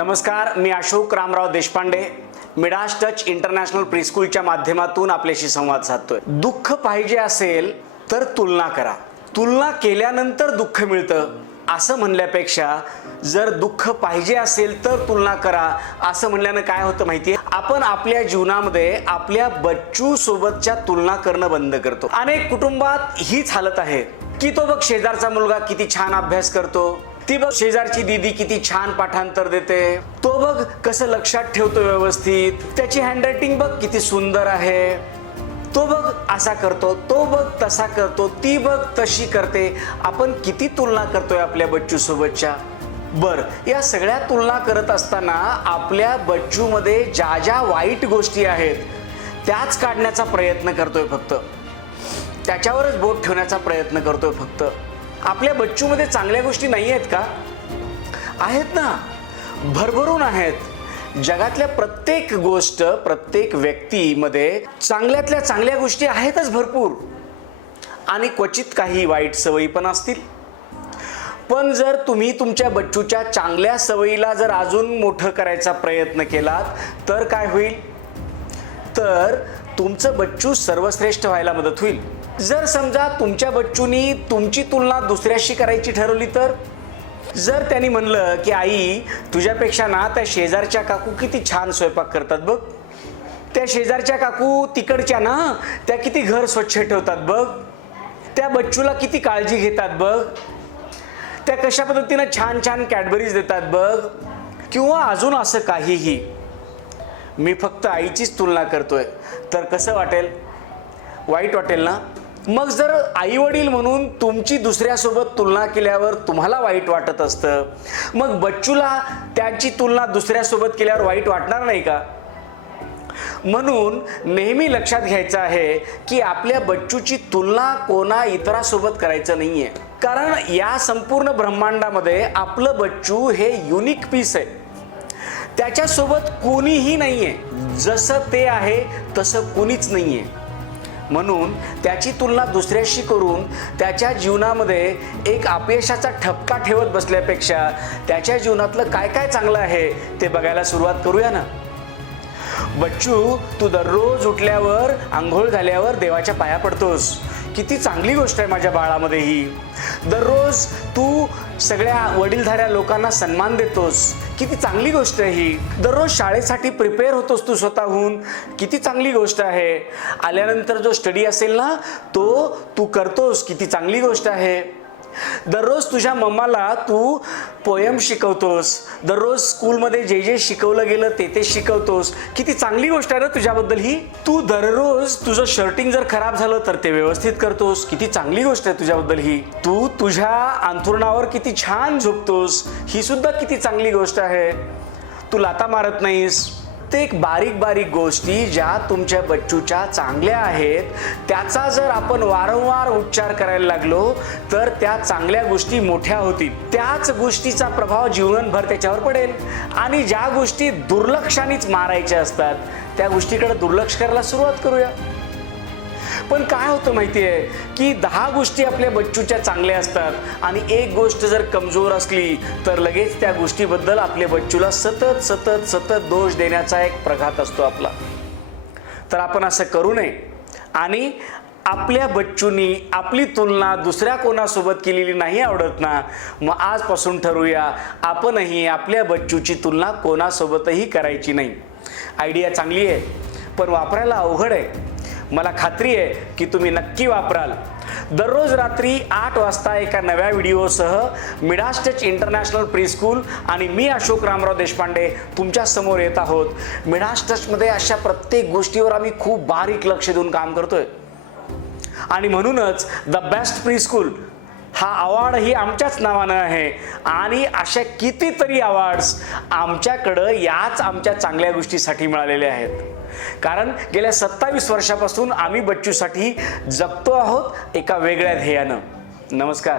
नमस्कार मी Ashok Ramrao Deshpande Midas Touch International प्रीस्कूलच्या माध्यमातून आपल्याशी संवाद साधतोय. दुःख पाहिजे असेल तर तुलना करा. तुलना केल्यानंतर दुःख मिळतं असं म्हणल्यापेक्षा जर दुःख पाहिजे असेल तर तुलना करा असं म्हणल्यानं काय होतं माहिती आहे आपण आपल्या जीवनामध्ये आपल्या बच्चू सोबतच्या तुलना करणं बंद करतो. अनेक कुटुंबात हीच हालत आहे. की तो बघ शेजारचा मुलगा किती छान अभ्यास करतो ती बघ शेजारची दीदी किती छान पाठांतर देते. तो बघ कसं लक्षात ठेवतो व्यवस्थित. त्याची हँडरायटिंग बघ किती सुंदर आहे. तो बघ असा करतो तो बघ तसा करतो ती बघ तशी करते. आपण किती तुलना करतोय आपल्या बच्चू सोबतच्या बर या सगळ्या तुलना करत असताना आपल्या बच्चूमध्ये ज्या ज्या वाईट गोष्टी आहेत त्याच काढण्याचा प्रयत्न करतोय फक्त. त्याच्यावरच बोट ठेवण्याचा प्रयत्न करतोय फक्त. आपल्या बच्चूमध्ये चांगल्या गोष्टी नाही आहेत का? आहेत ना. भरभरून आहेत. जगातल्या प्रत्येक गोष्ट प्रत्येक व्यक्तीमध्ये चांगल्यातल्या चांगल्या गोष्टी आहेतच भरपूर. आणि क्वचित काही वाईट सवयी पण असतील. पण जर तुम्ही तुमच्या बच्चूच्या चांगल्या सवयीला जर अजून मोठं करायचा प्रयत्न केलात तर काय होईल? तर तुमचं बच्चू सर्वश्रेष्ठ व्हायला मदत होईल. जर समजा तुमच्या बच्चूनी तुमची तुलना दुसऱ्याशी करायची ठरवली तर? जर त्यांनी म्हणलं की आई तुझ्यापेक्षा ना त्या शेजारच्या काकू किती छान स्वयंपाक करतात बघ. त्या शेजारच्या काकू तिकडच्या ना त्या किती घर स्वच्छ ठेवतात बघ. त्या बच्चूला किती काळजी घेतात बघ. त्या कशा पद्धतीनं छान छान कॅडबरीज देतात बघ. किंवा अजून असं काहीही. मी फक्त आईचीच तुलना करतोय. तर कसं वाटेल? वाईट वाटेल ना? मग जर आईवडील म्हणून तुमची दुसऱ्यासोबत तुलना केल्यावर तुम्हाला वाईट वाटत असतं. मग बच्चूला त्याची तुलना दुसऱ्यासोबत केल्यावर वाईट वाटणार नाही का? म्हणून नेहमी लक्षात घ्यायचं आहे की आपल्या बच्चूची तुलना कोणा इतरासोबत करायचं नाही आहे कारण या संपूर्ण ब्रह्मांडामध्ये आपलं बच्चू हे युनिक पीस आहे. त्याच्यासोबत कोणीही नाही आहे जसं ते आहे तसं कोणीच नाहीये. म्हणून त्याची तुलना दुसऱ्याशी करून त्याच्या जीवनामध्ये एक अपयशाचा ठपका ठेवत बसल्यापेक्षा त्याच्या जीवनातलं काय काय चांगलं आहे ते बघायला सुरुवात करूया ना. बच्चू तू दररोज उठल्यावर आंघोळ झाल्यावर देवाच्या पाया पडतोस. किती चांगली गोष्ट आहे माझ्या बाळामध्ये ही. दररोज तू सगळ्या वडीलधाऱ्या लोकांना सन्मान देतोस. किती चांगली गोष्ट आहे ही. दररोज शाळेसाठी प्रिपेअर होतोस तू स्वतःहून. किती चांगली गोष्ट आहे. आल्यानंतर जो स्टडी असेल ना तो तू करतोस. किती चांगली गोष्ट आहे. दररोज तुझ्या मम्माला तू पोयम शिकवतोस. दररोज स्कूलमध्ये जे जे शिकवलं गेलं ते ते शिकवतोस. किती चांगली गोष्ट आहे ना तुझ्याबद्दल ही. तू दररोज तुझं शर्टिंग जर खराब झालं तर ते व्यवस्थित करतोस. किती चांगली गोष्ट आहे तुझ्याबद्दल ही. तू तुझ्या अंथरुणावर किती छान झोपतोस. ही सुद्धा किती चांगली गोष्ट आहे. तू लाता मारत नाहीस. प्रत्येक बारीक बारीक गोष्टी ज्या तुमच्या बच्चूच्या चांगल्या आहेत त्याचा जर आपण वारंवार उच्चार करायला लागलो तर त्या चांगल्या गोष्टी मोठ्या होतील. त्याच गोष्टीचा प्रभाव जीवनभर त्याच्यावर पडेल. आणि ज्या गोष्टी दुर्लक्षानेच मारायच्या असतात त्या गोष्टीकडे दुर्लक्ष करायला सुरुवात करूया. पण काय होतं माहिती आहे की दहा गोष्टी आपल्या बच्चूच्या चांगल्या असतात आणि एक गोष्ट जर कमजोर असली तर लगेच त्या गोष्टीबद्दल आपल्या बच्चूला सतत सतत सतत दोष देण्याचा एक प्रघात असतो आपला. तर आपण असं करू नये. आणि आपल्या बच्चूनी आपली तुलना दुसऱ्या कोणासोबत केलेली नाही आवडत ना मग आजपासून ठरवूया आपणही आपल्या बच्चूची तुलना कोणासोबतही करायची नाही. आयडिया चांगली आहे पण वापरायला अवघड आहे. मला खात्री आहे की तुम्ही नक्की वापराल. दररोज रात्री आठ वाजता एका नव्या व्हिडिओसह मिडास टच इंटरनॅशनल प्रीस्कूल आणि मी अशोक रामराव देशपांडे तुमच्यासमोर येत आहोत. मिडास टचमध्ये अशा प्रत्येक गोष्टीवर आम्ही खूप बारीक लक्ष देऊन काम करतोय. आणि म्हणूनच द बेस्ट प्रीस्कूल हा अवॉर्ड ही आमच्याच नावानं आहे. आणि अशा कितीतरी अवॉर्ड्स आमच्याकडं याच आमच्या चांगल्या गोष्टीसाठी मिळालेले आहेत. कारण गेल्या सत्तावीस वर्षापासून आम्ही बच्चूसाठी जगतो आहोत एका वेगळ्या ध्येयानं. नमस्कार.